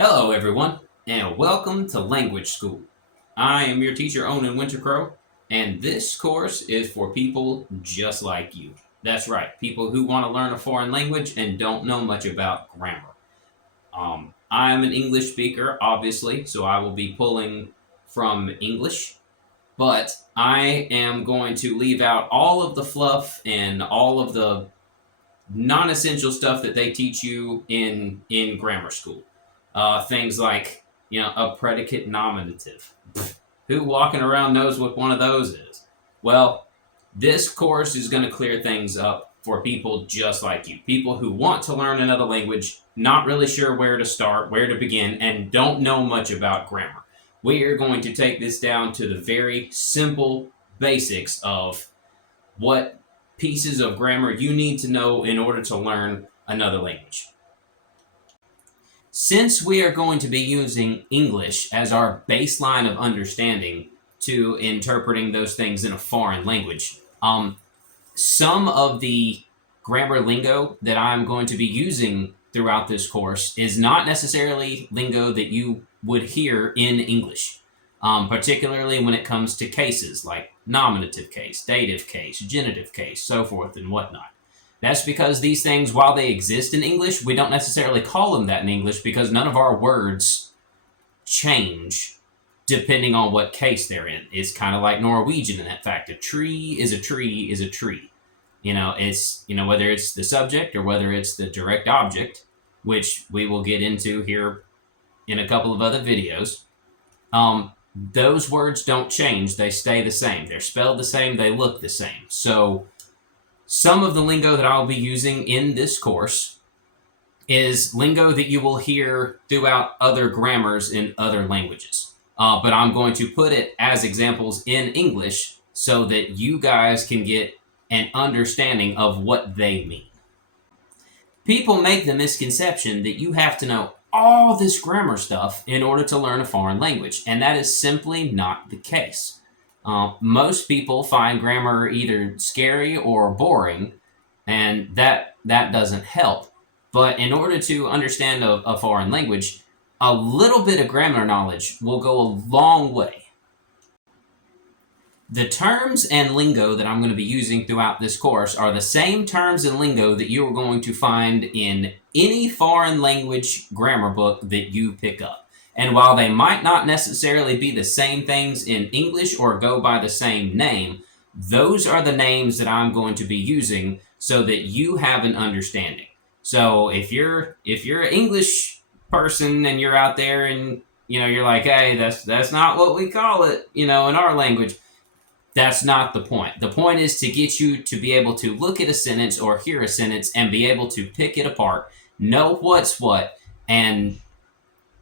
Hello, everyone, and welcome to Language School. I am your teacher, Onen Wintercrow, and this course is for people just like you. That's right, people who want to learn a foreign language and don't know much about grammar. I'm an English speaker, obviously, so I will be pulling from English, but I am going to leave out all of the fluff and all of the non-essential stuff that they teach you in grammar school. Things like a predicate nominative. Who walking around knows what one of those is? Well, this course is going to clear things up for people just like you. People who want to learn another language, not really sure where to start, where to begin, and don't know much about grammar. We are going to take this down to the very simple basics of what pieces of grammar you need to know in order to learn another language. Since we are going to be using English as our baseline of understanding to interpreting those things in a foreign language, some of the grammar lingo that I'm going to be using throughout this course is not necessarily lingo that you would hear in English, particularly when it comes to cases like nominative case, dative case, genitive case, so forth and whatnot. That's because these things, while they exist in English, we don't necessarily call them that in English because none of our words change depending on what case they're in. It's kind of like Norwegian in that fact. A tree is a tree is a tree. It's whether it's the subject or whether it's the direct object, which we will get into here in a couple of other videos. Those words don't change. They stay the same. They're spelled the same. They look the same. So some of the lingo that I'll be using in this course is lingo that you will hear throughout other grammars in other languages. But I'm going to put it as examples in English so that you guys can get an understanding of what they mean. People make the misconception that you have to know all this grammar stuff in order to learn a foreign language, and that is simply not the case. Most people find grammar either scary or boring, and that doesn't help. But in order to understand a foreign language, a little bit of grammar knowledge will go a long way. The terms and lingo that I'm going to be using throughout this course are the same terms and lingo that you are going to find in any foreign language grammar book that you pick up. And while they might not necessarily be the same things in English or go by the same name, those are the names that I'm going to be using so that you have an understanding. So if you're an English person and you're out there and you're like, hey, that's not what we call it, in our language. That's not the point. The point is to get you to be able to look at a sentence or hear a sentence and be able to pick it apart, know what's what, and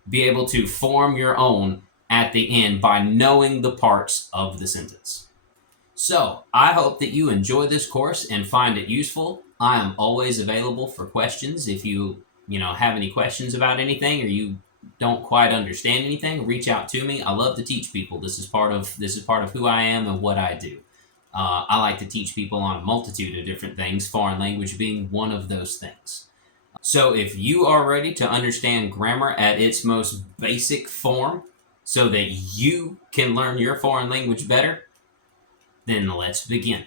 be able to form your own at the end by knowing the parts of the sentence. So, I hope that you enjoy this course and find it useful. I am always available for questions. If you have any questions about anything or you don't quite understand anything, reach out to me. I love to teach people. This is part of who I am and what I do. I like to teach people on a multitude of different things, foreign language being one of those things. So if you are ready to understand grammar at its most basic form so that you can learn your foreign language better, then let's begin.